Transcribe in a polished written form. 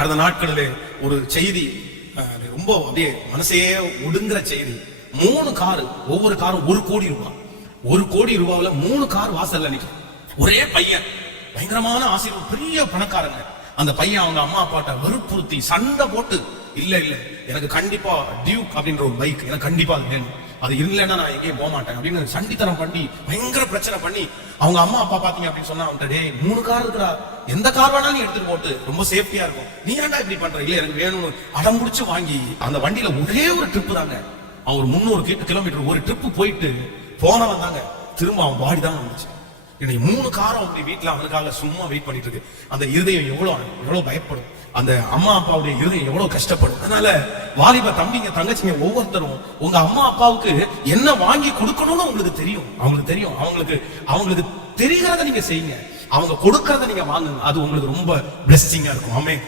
கடந்த நாட்களிலே ஒரு செய்தி, ரொம்ப அப்படியே மனசையே ஒடுங்குற செய்தி. 3 காரு, ஒவ்வொரு காரும் 1 கோடி ரூபாய். 1 கோடி ரூபாயில 3 கார் வாசல்ல நிக்கும். ஒரே பையன், பயங்கரமான ஆசீர்வாதம், பெரிய பணக்காரங்க. அந்த பையன் அவங்க அம்மா அப்பாட்ட வற்புறுத்தி சண்டை போட்டு, இல்ல இல்ல எனக்கு கண்டிப்பா டியூக் அப்படின்ற ஒரு பைக் எனக்கு கண்டிப்பா அது வேணும், அது இல்லைன்னா நான் எங்கேயும் போக மாட்டேன் அப்படின்னு சண்டித்தனம் பண்ணி பயங்கர பிரச்சனை பண்ணி, அவங்க அம்மா அப்பா பாத்தீங்க அப்படின்னு சொன்னா அவன்கிட்ட, டேய் 3 கார் இருக்கிறா, எந்த கார் வேணாலும் நீ எடுத்துட்டு போட்டு, ரொம்ப சேஃப்டியா இருக்கும், நீ ஏன்டா இப்படி பண்ற, இல்ல எனக்கு வேணும்னு அடம் முடிச்சு வாங்கி அந்த வண்டியில ஒரே ஒரு ட்ரிப் தாங்க, அவர் 300 கிலோமீட்டர் ஒரு ட்ரிப் போயிட்டு போன வந்தாங்க, திரும்ப அவன் பாடி தான் வந்துச்சு. இன்னைக்கு 3 காரம் அப்படி வீட்டுல அவனுக்காக சும்மா வெயிட் பண்ணிட்டு இருக்கு. அந்த இருதயம் எவ்வளவு பயப்படும், அந்த அம்மா அப்பாவுடைய இருதயம் எவ்வளவு கஷ்டப்படும். அதனால வாலிப தம்பிங்க தங்கச்சிங்க ஒவ்வொருத்தரும் உங்க அம்மா அப்பாவுக்கு என்ன வாங்கி கொடுக்கணும்னு உங்களுக்கு தெரியும், அவங்களுக்கு தெரிகிறத நீங்க செய்யுங்க, அவங்க கொடுக்கறத நீங்க வாங்குங்க, அது உங்களுக்கு ரொம்ப பிளெஸிங்கா இருக்கும். ஆமென்.